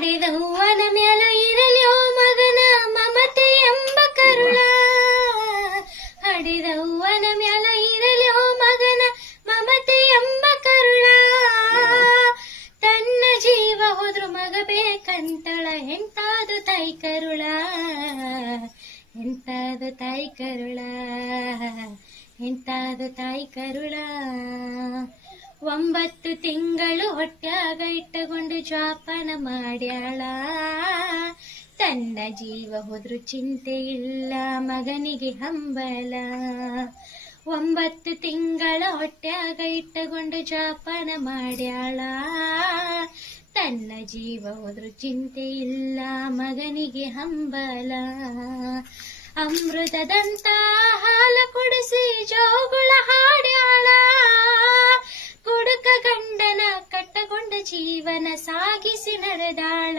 ಹಡೆದ ಹೂವನ ಮ್ಯಾಲ ಇರಲಿ ಓ ಮಗನ ಮಮತೆ ಎಂಬ ಕರುಳ ಹಡೆದ ಹೂವನ ಮ್ಯಾಲ ಇರಲಿ ಓ ಮಗನ ಮಮತೆ ಎಂಬ ಕರುಳ ತನ್ನ ಜೀವ ಹೋದ್ರು ಮಗ ಬೇಕಂತಳ ಎಂತಾದು ತಾಯಿ ಕರುಳ. ಎಂತಾದು ತಾಯಿ ಕರುಳ. ಎಂತಾದು ತಾಯಿ ಕರುಳ. ಒಂಬತ್ತು ತಿಂಗಳು ಹೊಟ್ಯಾಗ ಇಟ್ಟುಕೊಂಡು ಜಾಪನ ಮಾಡ್ಯಾಳ. ತನ್ನ ಜೀವ ಹೋದ್ರು ಚಿಂತೆ ಇಲ್ಲ, ಮಗನಿಗೆ ಹಂಬಲ. ಒಂಬತ್ತು ತಿಂಗಳ ಹೊಟ್ಯಾಗ ಇಟ್ಟುಕೊಂಡು ಜಾಪನ ಮಾಡ್ಯಾಳ. ತನ್ನ ಜೀವ ಹೋದ್ರು ಚಿಂತೆ ಇಲ್ಲ, ಮಗನಿಗೆ ಹಂಬಲ. ಅಮೃತದಂತ ಜೀವನ ಸಾಗಿಸಿ ನಡೆದಾಳ,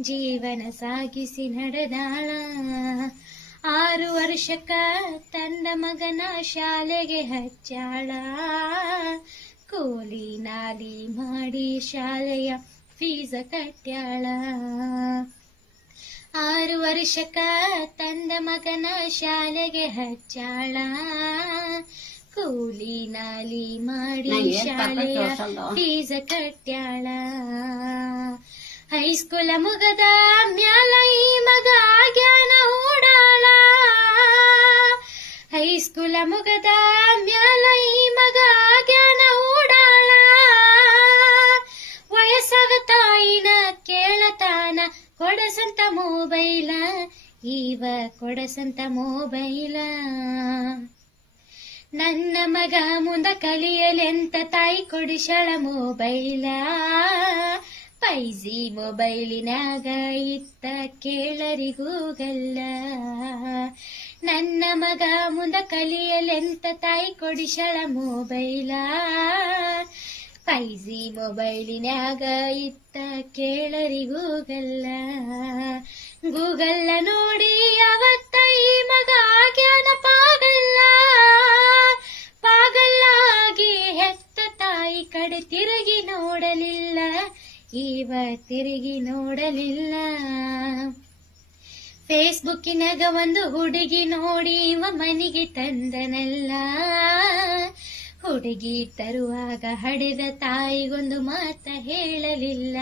ಜೀವನ ಸಾಗಿಸಿ ನಡೆದಾಳ. ಆರು ವರ್ಷಕ್ಕ ತಂದ ಮಗನ ಶಾಲೆಗೆ ಹಚ್ಚಾಳ. ಕೂಲಿ ನಾಲಿ ಮಾಡಿ ಶಾಲೆಯ ಫೀಸ ಕಟ್ಟ್ಯಾಳ. ಆರು ವರ್ಷಕ್ಕ ತಂದ ಮಗನ ಶಾಲೆಗೆ ಹಚ್ಚಾಳ. ಕೂಲಿ ನಾಲಿ ಮಾಡಿ ಶಾಲೆಯ? ಫೀಸ ಕಟ್ಯಾಳ ಹೈಸ್ಕೂಲ ಮುಗದ ಮ್ಯಾಲ ಈ ಮಗ ಜ್ಞಾನ ಓಡಾಳ. ಹೈಸ್ಕೂಲ ಮುಗದ ಮ್ಯಾಲ ಈ ಮಗ ಆಗ್ಯಾನ ಓಡಾಳ. ವಯಸ್ಸಾಗ ತಾಯಿನ ಕೇಳತಾನ ಕೊಡಸಂತ ಮೊಬೈಲ ಇವ ಕೊಡಸಂತ ಮೊಬೈಲ. ನನ್ನ ಮಗ ಮುಂದ ಕಲಿಯಲೆಂತ ತಾಯಿ ಕೊಡಿಸಳ ಮೊಬೈಲ. ಪೈಜಿ ಮೊಬೈಲಿನಾಗ ಇತ್ತ ಕೇಳರಿಗೂಗಲ್ಲ ನನ್ನ ಮಗ ಮುಂದ ಕಲಿಯಲೆಂತ ತಾಯಿ ಕೊಡಿಸಳ ಮೊಬೈಲ. ಪೈಜಿ ಮೊಬೈಲಿನಾಗ ಇತ್ತ ಕೇಳರಿಗೂಗಲ್ಲ ಗೂಗಲ್ಲ ನೋಡಿ ಅವತ್ತ ತಾಯಿ ಕಡೆ ತಿರುಗಿ ನೋಡಲಿಲ್ಲ ಇವ ತಿರುಗಿ ನೋಡಲಿಲ್ಲ. ಫೇಸ್ಬುಕ್ಕಿನಾಗ ಒಂದು ಹುಡುಗಿ ನೋಡಿ, ಇವ ಮನೆಗೆ ತಂದನಲ್ಲ. ಹುಡುಗಿ ತರುವಾಗ ಹಡೆದ ತಾಯಿಗೊಂದು ಮಾತ ಹೇಳಲಿಲ್ಲ.